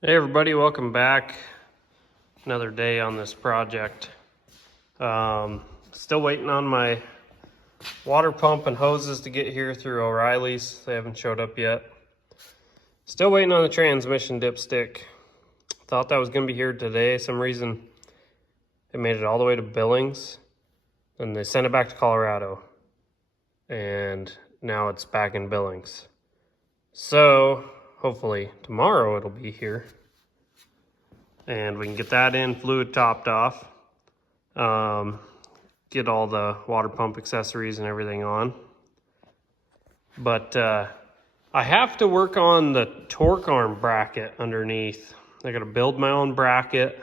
Hey everybody, welcome back. Another day on this project. Still waiting on my water pump and hoses to get here through O'Reilly's. They haven't showed up yet. Still waiting on the transmission dipstick. Thought that was gonna be here today. Some reason it made it all the way to Billings. And they sent it back to Colorado. And now it's back in Billings. So hopefully tomorrow it'll be here. And we can get that in, fluid topped off. Get all the water pump accessories and everything on. But I have to work on the torque arm bracket underneath. I gotta build my own bracket,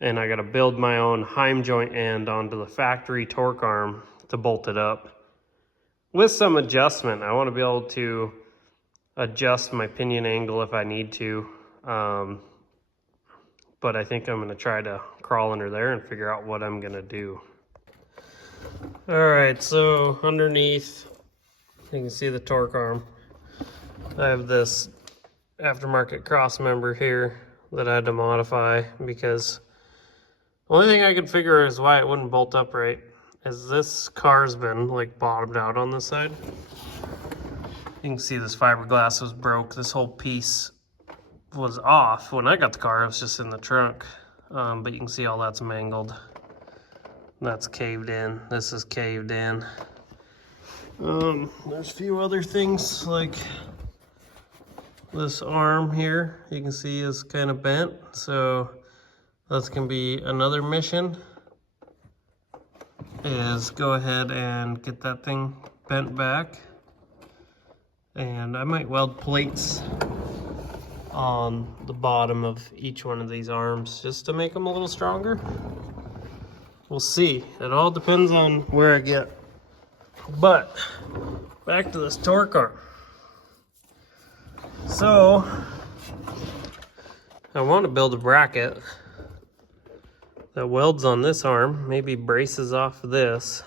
and I gotta build my own heim joint end onto the factory torque arm to bolt it up. With some adjustment, I wanna be able to adjust my pinion angle if I need to. But I think I'm gonna try to crawl under there and figure out what I'm gonna do. All right, so underneath, you can see the torque arm. I have this aftermarket cross member here that I had to modify because the only thing I could figure is why it wouldn't bolt up right is this car's been like bottomed out on this side. You can see this fiberglass was broke. This whole piece was off. When I got the car, it was just in the trunk. But you can see all that's mangled. That's caved in. This is caved in. There's a few other things like this arm here, you can see is kind of bent. So that's gonna be another mission, is go ahead and get that thing bent back. And I might weld plates on the bottom of each one of these arms just to make them a little stronger. We'll see. It all depends on where I get. But back to this torque arm. So I want to build a bracket that welds on this arm, maybe braces off this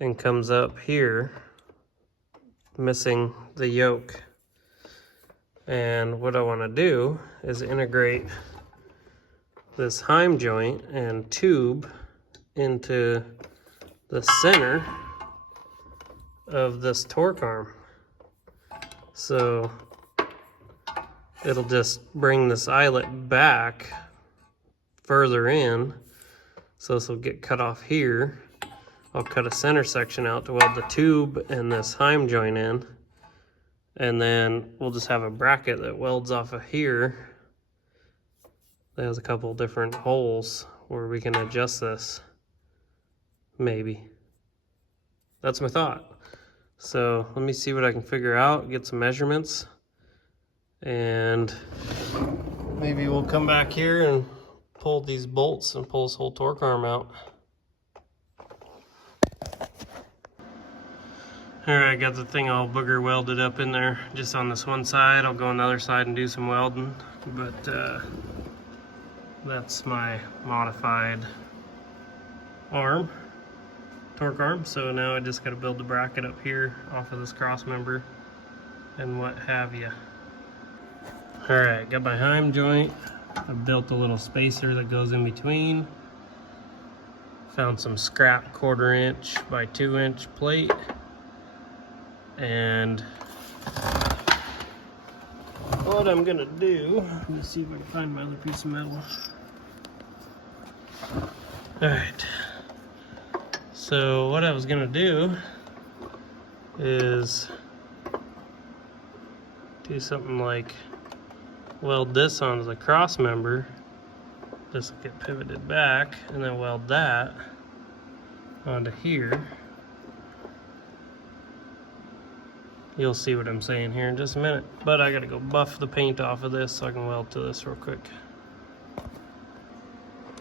and comes up here, missing the yoke. And what I want to do is integrate this heim joint and tube into the center of this torque arm. So it'll just bring this eyelet back further in. So this will get cut off here. I'll cut a center section out to weld the tube and this heim joint in. And then we'll just have a bracket that welds off of here. There's a couple different holes where we can adjust this. Maybe. That's my thought. So let me see what I can figure out, get some measurements, and maybe we'll come back here and pull these bolts and pull this whole torque arm out. All right, got the thing all booger welded up in there just on this one side. I'll go on the other side and do some welding, but that's my modified arm, torque arm. So now I just got to build the bracket up here off of this cross member and what have you. All right, got my heim joint. I built a little spacer that goes in between. Found some scrap 1/4 inch by 2 inch plate. And what I'm gonna do, let me see if I can find my other piece of metal. All right, so what I was gonna do is do something like weld this onto the cross member. This will get pivoted back, and then weld that onto here. You'll see what I'm saying here in just a minute. But I gotta go buff the paint off of this so I can weld to this real quick.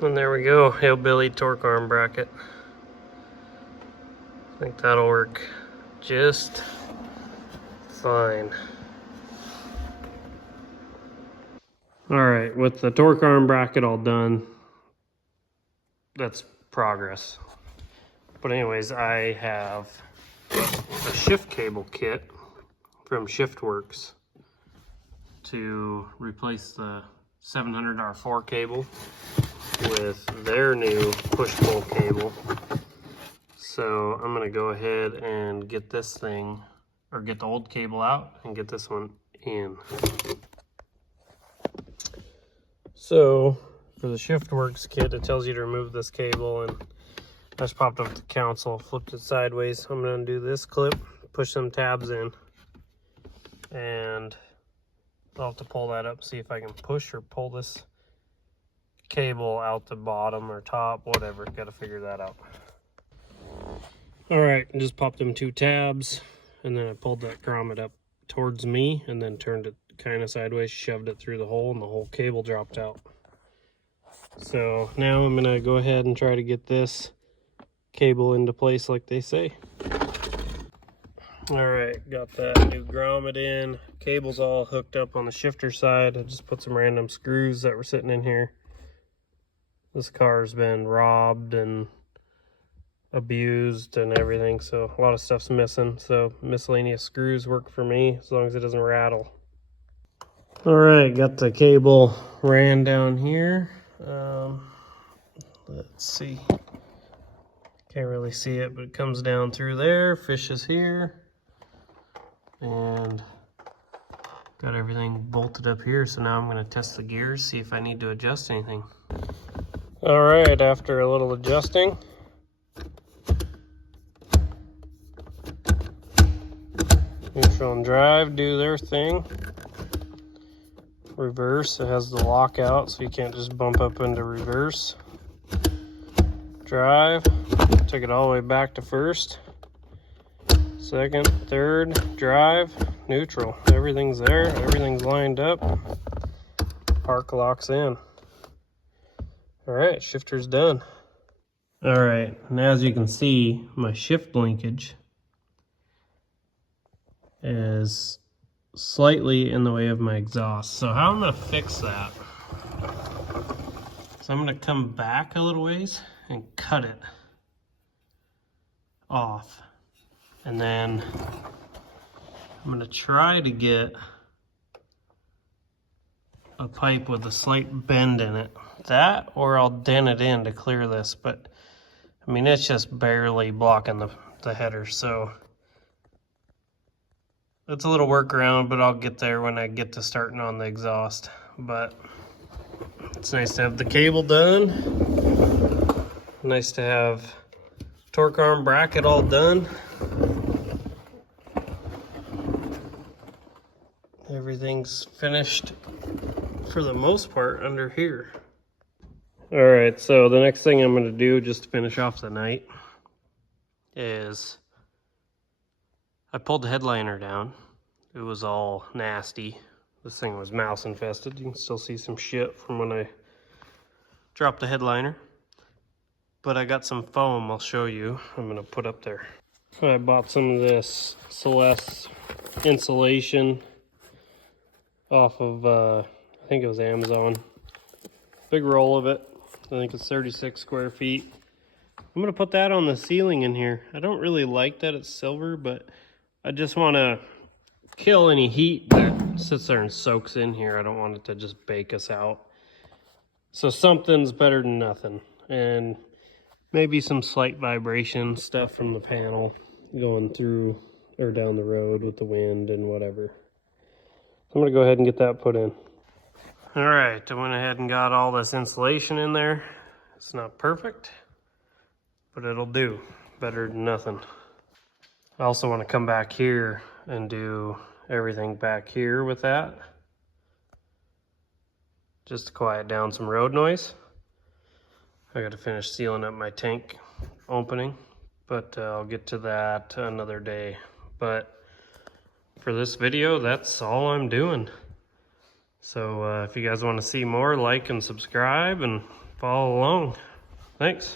And there we go, hillbilly torque arm bracket. I think that'll work just fine. All right, with the torque arm bracket all done, that's progress. But anyways, I have a shift cable kit from Shiftworks to replace the 700R4 cable with their new push-pull cable. So I'm gonna go ahead and get this thing, or get the old cable out and get this one in. So for the ShiftWorks kit, it tells you to remove this cable, and I just popped up the console, flipped it sideways. I'm gonna undo this clip, push some tabs in, and I'll have to pull that up, see if I can push or pull this cable out the bottom or top, whatever. Gotta figure that out. All right, just popped them 2 tabs, and then I pulled that grommet up towards me and then turned it kind of sideways, shoved it through the hole, and the whole cable dropped out. So now I'm gonna go ahead and try to get this cable into place like they say. All right, got that new grommet in. Cable's all hooked up on the shifter side. I just put some random screws that were sitting in here. This car's been robbed and abused and everything, so a lot of stuff's missing. So miscellaneous screws work for me as long as it doesn't rattle. All right, got the cable ran down here. Let's see. Can't really see it, but it comes down through there, fishes here, and got everything bolted up here. So now I'm going to test the gears, see if I need to adjust anything. All right, after a little adjusting, neutral and drive do their thing. Reverse, it has the lockout, so you can't just bump up into reverse. Drive, took it all the way back to first. Second, third, drive, neutral. Everything's there, everything's lined up. Park locks in. All right, shifter's done. All right, and as you can see, my shift linkage is slightly in the way of my exhaust. So how I'm gonna fix that? So I'm gonna come back a little ways and cut it off. And then I'm gonna try to get a pipe with a slight bend in it. That, or I'll dent it in to clear this, but I mean, it's just barely blocking the header, so it's a little workaround, but I'll get there when I get to starting on the exhaust. But it's nice to have the cable done. Nice to have torque arm bracket all done. Everything's finished for the most part under here. All right, so the next thing I'm gonna do just to finish off the night is I pulled the headliner down. It was all nasty. This thing was mouse infested. You can still see some shit from when I dropped the headliner. But I got some foam I'll show you. I'm gonna put up there. I bought some of this Celeste insulation off of, I think it was Amazon. Big roll of it. I think it's 36 square feet. I'm gonna put that on the ceiling in here. I don't really like that it's silver, but I just wanna kill any heat that sits there and soaks in here. I don't want it to just bake us out. So something's better than nothing. And maybe some slight vibration stuff from the panel going through or down the road with the wind and whatever. I'm gonna go ahead and get that put in. All right, I went ahead and got all this insulation in there. It's not perfect, but it'll do. Better than nothing. I also want to come back here and do everything back here with that, just to quiet down some road noise. I got to finish sealing up my tank opening, but I'll get to that another day. But for this video, that's all I'm doing. So if you guys want to see more, like and subscribe and follow along. Thanks.